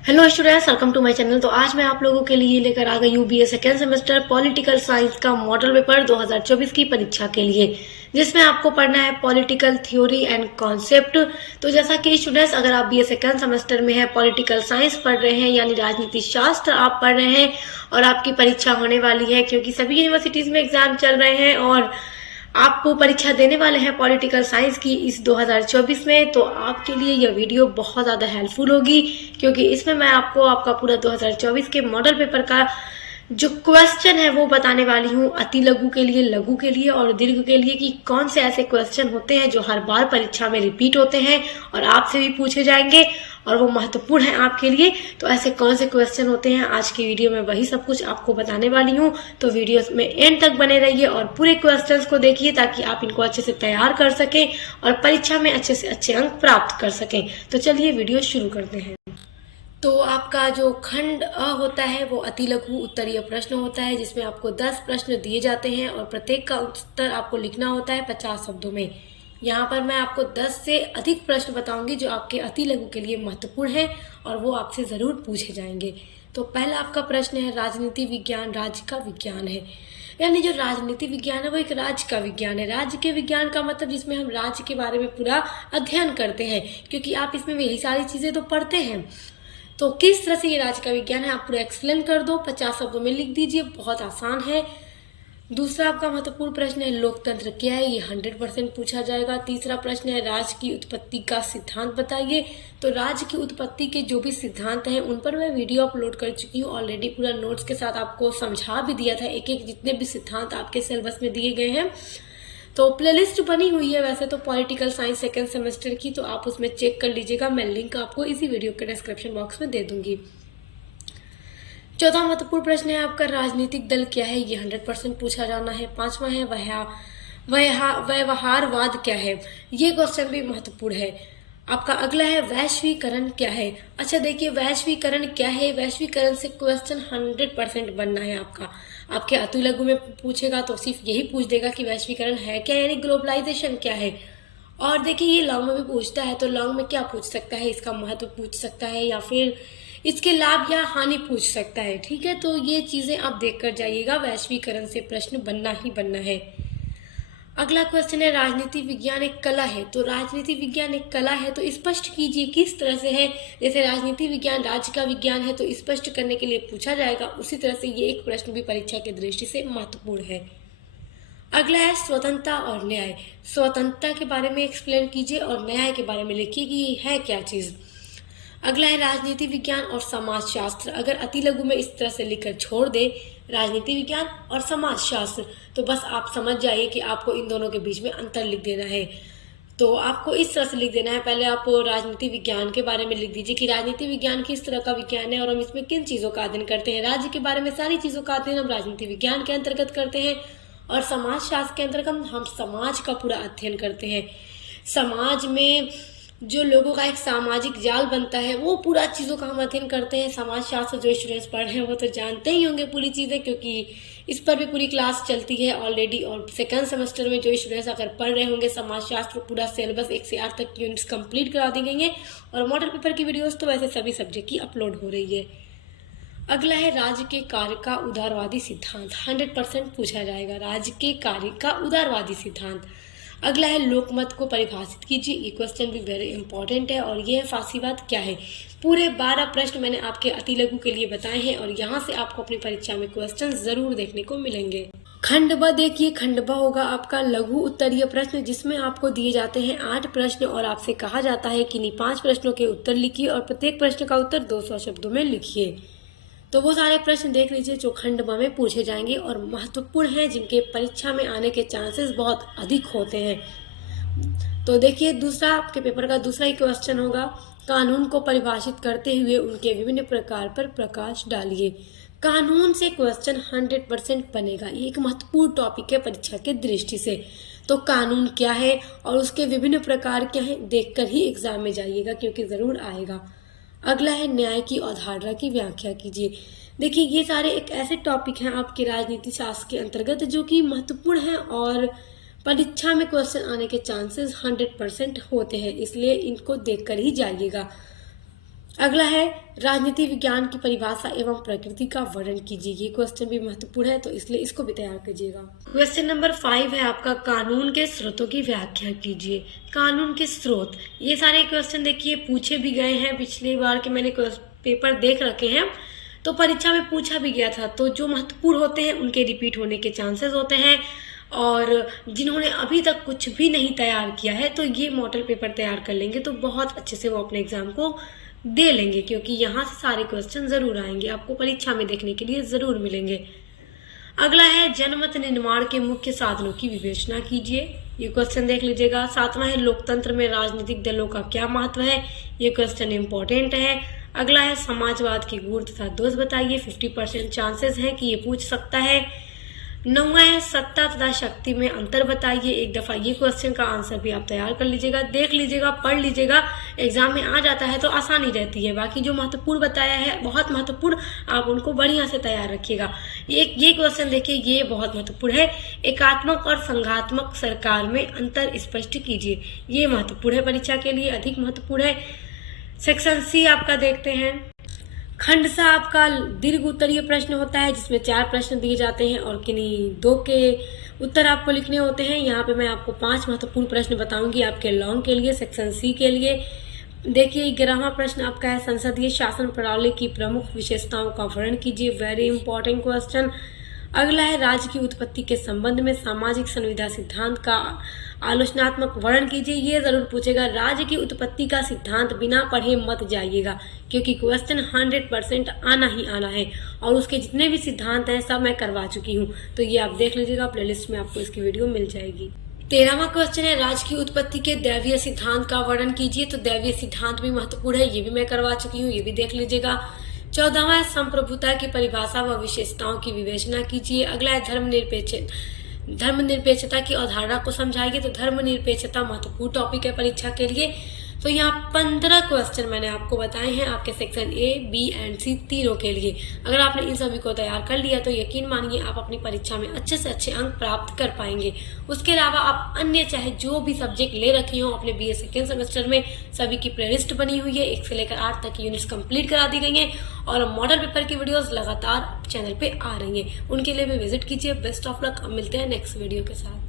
Hello students, welcome to my channel. तो आज मैं आप लोगों के लिए लेकर आ गई हूँ BA second semester political science का मॉडल पेपर 2024 की परीक्षा के लिए, जिसमें आपको पढ़ना है पॉलिटिकल थ्योरी एंड कॉन्सेप्ट। तो जैसा कि स्टूडेंट्स, अगर आप बीए सेकेंड सेमेस्टर में है, पॉलिटिकल साइंस पढ़ रहे हैं यानी राजनीति शास्त्र आप पढ़ रहे हैं और आपकी परीक्षा होने वाली है, क्योंकि सभी यूनिवर्सिटीज में एग्जाम चल रहे हैं और आप परीक्षा देने वाले हैं पॉलिटिकल साइंस की इस 2024 में, तो आपके लिए यह वीडियो बहुत ज़्यादा हेल्पफुल होगी, क्योंकि इसमें मैं आपको आपका पूरा 2024 के मॉडल पेपर का जो क्वेश्चन है वो बताने वाली हूँ, अति लघु के लिए, लघु के लिए और दीर्घ के लिए, कि कौन से ऐसे क्वेश्चन होते हैं जो हर बार परीक्षा में रिपीट होते हैं और आपसे भी पूछे जाएंगे और वो महत्वपूर्ण है आपके लिए। तो ऐसे कौन से क्वेश्चन होते हैं, आज की वीडियो में वही सब कुछ आपको बताने वाली हूँ। तो वीडियो में एंड तक बने रहिए और पूरे क्वेश्चंस को देखिए, ताकि आप इनको अच्छे से तैयार कर सकें और परीक्षा में अच्छे से अच्छे अंक प्राप्त कर सकें। तो चलिए वीडियो शुरू करते हैं। तो आपका जो खंड अ होता है वो अति लघु उत्तरीय प्रश्न होता है, जिसमें आपको 10 प्रश्न दिए जाते हैं और प्रत्येक का उत्तर आपको लिखना होता है 50 शब्दों में। यहाँ पर मैं आपको 10 से अधिक प्रश्न बताऊंगी जो आपके अति लघु के लिए महत्वपूर्ण है और वो आपसे ज़रूर पूछे जाएंगे। तो पहला आपका प्रश्न है, राजनीति विज्ञान राज्य का विज्ञान है। यानी जो राजनीति विज्ञान है वो एक राज्य का विज्ञान है। राज्य के विज्ञान का मतलब जिसमें हम राज्य के बारे में पूरा अध्ययन करते हैं, क्योंकि आप इसमें यही सारी चीज़ें तो पढ़ते हैं। तो किस तरह से ये राज्य का विज्ञान है आप पूरा एक्सप्लेन कर दो, 50 शब्दों में लिख दीजिए, बहुत आसान है। दूसरा आपका महत्वपूर्ण प्रश्न है, लोकतंत्र क्या है, ये 100% पूछा जाएगा। तीसरा प्रश्न है, राज्य की उत्पत्ति का सिद्धांत बताइए। तो राज्य की उत्पत्ति के जो भी सिद्धांत हैं उन पर मैं वीडियो अपलोड कर चुकी हूँ ऑलरेडी, पूरा नोट्स के साथ आपको समझा भी दिया था, एक एक जितने भी सिद्धांत आपके सिलेबस में दिए गए हैं। तो प्लेलिस्ट बनी हुई है वैसे तो पॉलिटिकल साइंस सेकेंड सेमेस्टर की, तो आप उसमें चेक कर लीजिएगा, मैं लिंक आपको इसी वीडियो के डिस्क्रिप्शन बॉक्स में दे दूंगी। चौथा महत्वपूर्ण प्रश्न है आपका, राजनीतिक दल क्या है, ये 100% पूछा जाना है। पांचवा है, व्यवहारवाद क्या है, ये क्वेश्चन भी महत्वपूर्ण है। आपका अगला है, वैश्वीकरण क्या है। अच्छा देखिए, वैश्वीकरण क्या है, वैश्वीकरण से क्वेश्चन 100% बनना है आपका। आपके अति लघु में पूछेगा तो सिर्फ यही पूछ देगा कि वैश्वीकरण है क्या, यानी ग्लोबलाइजेशन क्या है। और देखिए ये लॉन्ग में भी पूछता है, तो लॉन्ग में क्या पूछ सकता है, इसका महत्व पूछ सकता है या फिर इसके लाभ या हानि पूछ सकता है। ठीक है, तो ये चीजें आप देख कर जाइएगा, वैश्वीकरण से प्रश्न बनना ही बनना है। अगला क्वेश्चन है, राजनीति विज्ञान एक कला है। तो राजनीति विज्ञान एक कला है तो स्पष्ट कीजिए किस तरह से है। जैसे राजनीति विज्ञान राज्य का विज्ञान है तो स्पष्ट करने के लिए पूछा जाएगा, उसी तरह से ये एक प्रश्न भी परीक्षा की दृष्टि से महत्वपूर्ण है। अगला है, स्वतंत्रता और न्याय। स्वतंत्रता के बारे में एक्सप्लेन कीजिए और न्याय के बारे में लिखिए कि ये है क्या चीज। अगला है, राजनीति विज्ञान और समाजशास्त्र। अगर अति लघु में इस तरह से लिखकर छोड़ दे, राजनीति विज्ञान और समाजशास्त्र, तो बस आप समझ जाइए कि आपको इन दोनों के बीच में अंतर लिख देना है। तो आपको इस तरह से लिख देना है, पहले आप राजनीति विज्ञान के बारे में लिख दीजिए कि राजनीति विज्ञान किस तरह का विज्ञान है और हम इसमें किन चीज़ों का अध्ययन करते हैं। राज्य के बारे में सारी चीज़ों का अध्ययन हम राजनीति विज्ञान के अंतर्गत करते हैं और समाजशास्त्र के अंतर्गत हम समाज का पूरा अध्ययन करते हैं। समाज में जो लोगों का एक सामाजिक जाल बनता है वो पूरा चीज़ों का हम अध्ययन करते हैं। समाजशास्त्र जो स्टूडेंट्स पढ़ रहे हैं वो तो जानते ही होंगे पूरी चीज़ें, क्योंकि इस पर भी पूरी क्लास चलती है ऑलरेडी। और सेकंड सेमेस्टर में जो स्टूडेंट्स अगर पढ़ रहे होंगे समाजशास्त्र, पूरा सिलेबस 1 से 8 तक की यूनिट्स कंप्लीट करा दी गई हैं और मॉडल पेपर की वीडियोस तो वैसे सभी सब्जेक्ट की अपलोड हो रही है। अगला है, राज्य के कार्य का उदारवादी सिद्धांत। 100% पूछा जाएगा, राज्य के कार्य का उदारवादी सिद्धांत। अगला है, लोकमत को परिभाषित कीजिए। ये क्वेश्चन भी वेरी इंपॉर्टेंट है। और ये है, फासीवाद क्या है। पूरे 12 प्रश्न मैंने आपके अति लघु के लिए बताए हैं और यहाँ से आपको अपनी परीक्षा में क्वेश्चन जरूर देखने को मिलेंगे। खंड ब देखिए, खंड ब होगा आपका लघु उत्तरीय प्रश्न, जिसमें आपको दिए जाते हैं 8 प्रश्न और आपसे कहा जाता है कि इन्हीं 5 प्रश्नों के उत्तर लिखिए और प्रत्येक प्रश्न का उत्तर 200 शब्दों में लिखिए। तो वो सारे प्रश्न देख लीजिए जो खंड ब में पूछे जाएंगे और महत्वपूर्ण हैं, जिनके परीक्षा में आने के चांसेस बहुत अधिक होते हैं। तो देखिए, दूसरा आपके पेपर का दूसरा ही क्वेश्चन होगा, कानून को परिभाषित करते हुए उनके विभिन्न प्रकार पर प्रकाश डालिए। कानून से क्वेश्चन 100% बनेगा, ये एक महत्वपूर्ण टॉपिक है परीक्षा के दृष्टि से। तो कानून क्या है और उसके विभिन्न प्रकार क्या है, देखकर ही एग्जाम में जाइएगा, क्योंकि जरूर आएगा। अगला है, न्याय की अवधारणा की व्याख्या कीजिए। देखिए, ये सारे एक ऐसे टॉपिक हैं आपके राजनीति शास्त्र के अंतर्गत जो कि महत्वपूर्ण हैं और परीक्षा में क्वेश्चन आने के चांसेस 100% होते हैं, इसलिए इनको देखकर ही जाइएगा। अगला है राजनीति विज्ञान की परिभाषा एवं प्रकृति का वर्णन कीजिए। ये क्वेश्चन भी महत्वपूर्ण है, तो इसलिए इसको भी तैयार कीजिएगा। क्वेश्चन नंबर 5 है आपका, कानून के स्रोतों की व्याख्या कीजिए। कानून के स्रोत, ये सारे क्वेश्चन देखिए पूछे भी गए हैं, पिछली बार के मैंने पेपर देख रखे हैं, तो परीक्षा में पूछा भी गया था। तो जो महत्वपूर्ण होते हैं उनके रिपीट होने के चांसेस होते हैं, और जिन्होंने अभी तक कुछ भी नहीं तैयार किया है तो ये मॉडल पेपर तैयार कर लेंगे तो बहुत अच्छे से वो अपने एग्जाम को दे लेंगे, क्योंकि यहाँ से सारे क्वेश्चन जरूर आएंगे, आपको परीक्षा में देखने के लिए जरूर मिलेंगे। अगला है जनमत निर्माण के मुख्य साधनों की विवेचना कीजिए। ये क्वेश्चन देख लीजिएगा। 7वां है लोकतंत्र में राजनीतिक दलों का क्या महत्व है। ये क्वेश्चन इंपॉर्टेंट है। अगला है समाजवाद के गुण तथा दोष बताइए। 50% चांसेस है कि ये पूछ सकता है। 9वां है सत्ता तथा शक्ति में अंतर बताइए। एक दफा ये क्वेश्चन का आंसर भी आप तैयार कर लीजिएगा, देख लीजिएगा, पढ़ लीजिएगा, एग्जाम में आ जाता है तो आसानी रहती है। बाकी जो महत्वपूर्ण बताया है बहुत महत्वपूर्ण, आप उनको बढ़िया से तैयार रखिएगा। ये क्वेश्चन देखिए, ये बहुत महत्वपूर्ण है। एकात्मक और संघात्मक सरकार में अंतर स्पष्ट कीजिए। ये महत्वपूर्ण है, परीक्षा के लिए अधिक महत्वपूर्ण है। सेक्शन सी आपका देखते हैं। खंड सा आपका दीर्घ उत्तरीय प्रश्न होता है, जिसमें 4 प्रश्न दिए जाते हैं और किन्हीं 2 के उत्तर आपको लिखने होते हैं। यहाँ पे मैं आपको 5 महत्वपूर्ण प्रश्न बताऊंगी आपके लॉन्ग के लिए, सेक्शन सी के लिए। देखिए 11वां प्रश्न आपका है, संसदीय शासन प्रणाली की प्रमुख विशेषताओं का वर्णन कीजिए। Very important question. अगला है राज्य की उत्पत्ति के संबंध में सामाजिक संविदा सिद्धांत का आलोचनात्मक वर्णन कीजिए। ये जरूर पूछेगा। राज्य की उत्पत्ति का सिद्धांत बिना पढ़े मत जाइएगा, क्योंकि क्वेश्चन 100% आना ही आना है, और उसके जितने भी सिद्धांत हैं सब मैं करवा चुकी हूँ, तो ये आप देख लीजिएगा, प्लेलिस्ट में आपको इसकी वीडियो मिल जाएगी। 13वां क्वेश्चन है, राज्य की उत्पत्ति के दैवीय सिद्धांत का वर्णन कीजिए। तो दैवीय सिद्धांत भी महत्वपूर्ण है, ये भी मैं करवा चुकी हूँ, ये भी देख लीजिएगा। 14वां है, संप्रभुता की परिभाषा व विशेषताओं की विवेचना कीजिए। अगला है धर्मनिरपेक्षता की अवधारणा को समझाइए। तो धर्मनिरपेक्षता महत्वपूर्ण टॉपिक है परीक्षा के लिए। तो यहाँ 15 क्वेश्चन मैंने आपको बताए हैं आपके सेक्शन ए, बी एंड सी तीनों के लिए। अगर आपने इन सभी को तैयार कर लिया तो यकीन मानिए आप अपनी परीक्षा में अच्छे से अच्छे अंक प्राप्त कर पाएंगे। उसके अलावा आप अन्य चाहे जो भी सब्जेक्ट ले रखे हो अपने BA सेकेंड सेमेस्टर में, सभी की प्लेलिस्ट बनी हुई है। 1 से लेकर 8 तक की यूनिट्स कंप्लीट करा दी गई हैं, और मॉडल पेपर की वीडियोस लगातार चैनल पे आ रही हैं। उनके लिए भी विजिट कीजिए। Best of luck. अब मिलते हैं नेक्स्ट वीडियो के साथ।